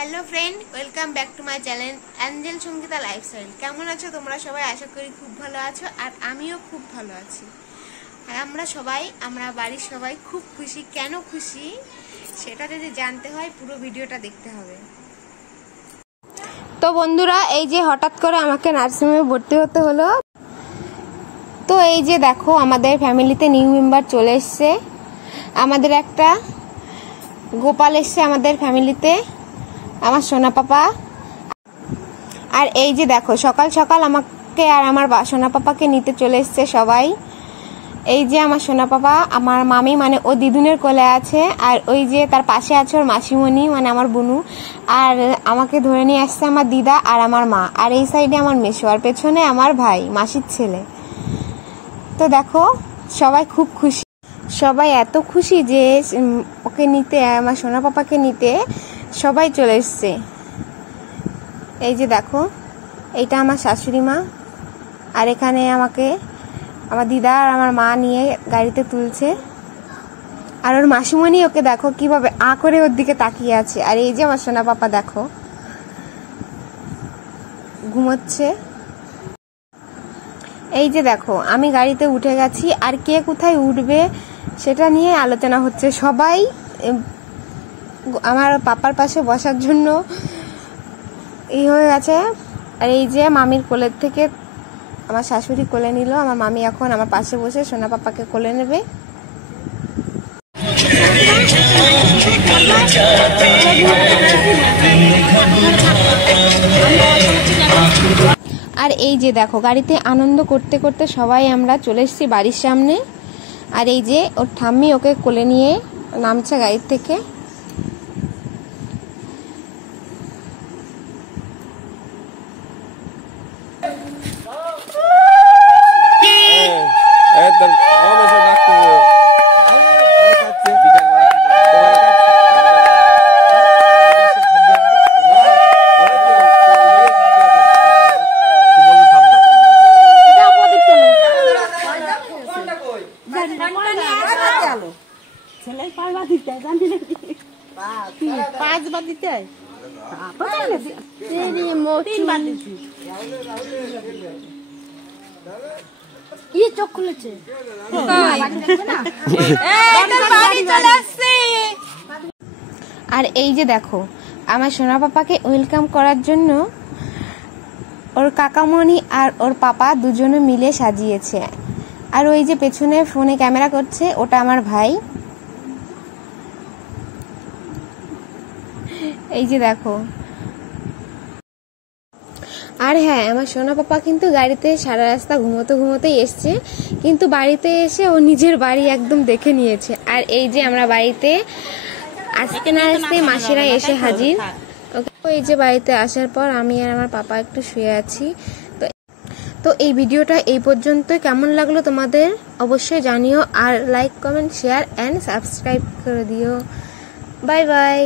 Hello friend, welcome back to my channel angel Sangeeta lifestyle. কেমন আছো তোমরা সবাই? আশা করি খুব ভালো আছো, আর আমিও খুব ভালো আছি। আর আমরা বাড়ির সবাই খুব খুশি। কেন খুশি সেটা যদি জানতে হয় পুরো ভিডিওটা দেখতে হবে। তো বন্ধুরা, এই যে হঠাৎ করে আমাকে নার্সিংহোমে ভর্তি হতে হলো। তো এই যে দেখো, আমাদের ফ্যামিলিতে নিউ মেম্বার চলে এসছে। আমাদের একটা গোপাল এসছে আমাদের ফ্যামিলিতে, আমার সোনা পাপা। আর এই যে দেখো, সকাল সকাল আমাকে আর আমার সোনা পাপাকে নিতে চলে এসছে সবাই। এই যে আমার সোনা পাপা, আমার মামি মানে ও দিদুনের কোলে আছে, আর ওই যে তার পাশে আছে ওর মাসিমণি মানে আমার বুনু, আর আমাকে ধরে নিয়ে আসছে আমার দিদা আর আমার মা, আর এই সাইডে আমার মেসো, আর পেছনে আমার ভাই মাসির ছেলে। তো দেখো, সবাই খুব খুশি, সবাই এত খুশি যে ওকে নিতে, আমার সোনা পাপাকে নিতে সবাই চলে এসছে। এই যে দেখো, এইটা আমার শাশুড়ি মা, আর এখানে আমাকে আমার দিদা আর আমার মা নিয়ে গাড়িতে তুলছে। আর ওর মাসিমণি ওকে দেখো কিভাবে করে ওর দিকে তাকিয়ে আছে। আর এই যে আমার সোনা পাপা দেখো ঘুমোচ্ছে। এই যে দেখো, আমি গাড়িতে উঠে গেছি, আর কে কোথায় উঠবে সেটা নিয়ে আলোচনা হচ্ছে। সবাই আমার পাপার পাশে বসার জন্য হয়ে গেছে। আর এই যে মামির কোলের থেকে আমার শাশুড়ি কোলে নিল, আমার মামি এখন আমার পাশে বসে সোনা পাপাকে কোলে নেবে। আর এই যে দেখো, গাড়িতে আনন্দ করতে করতে সবাই আমরা চলে এসেছি বাড়ির সামনে। আর এই যে ওর ঠাম্মি ওকে কোলে নিয়ে নামছে গাড়ির থেকে। চোখ খুলেছে। আর এই যে দেখো, আমার সোনা পাপাকে ওয়েলকাম করার জন্য ওর কাকামণি আর ওর পাপা দুজনে মিলে সাজিয়েছে। আর ওই যে পেছনে ফোনে ক্যামেরা করছে, ওটা আমার ভাই। এই যে দেখো। আর হ্যাঁ, আমার সোনা পাপা কিন্তু গাড়িতে সারা রাস্তা ঘুমোতেই এসছে, কিন্তু বাড়িতে এসে ও নিজের বাড়ি একদম দেখে নিয়েছে। আর এই যে আমরা বাড়িতে আসতে না আসতে মাসিরা এসে হাজির। এই যে বাড়িতে আসার পর আমি আর আমার পাপা একটু শুয়ে আছি। তো এই ভিডিওটা এই পর্যন্ত। কেমন লাগলো তোমাদের অবশ্যই জানিও, আর like, comment, share and subscribe করে দিও। Bye by.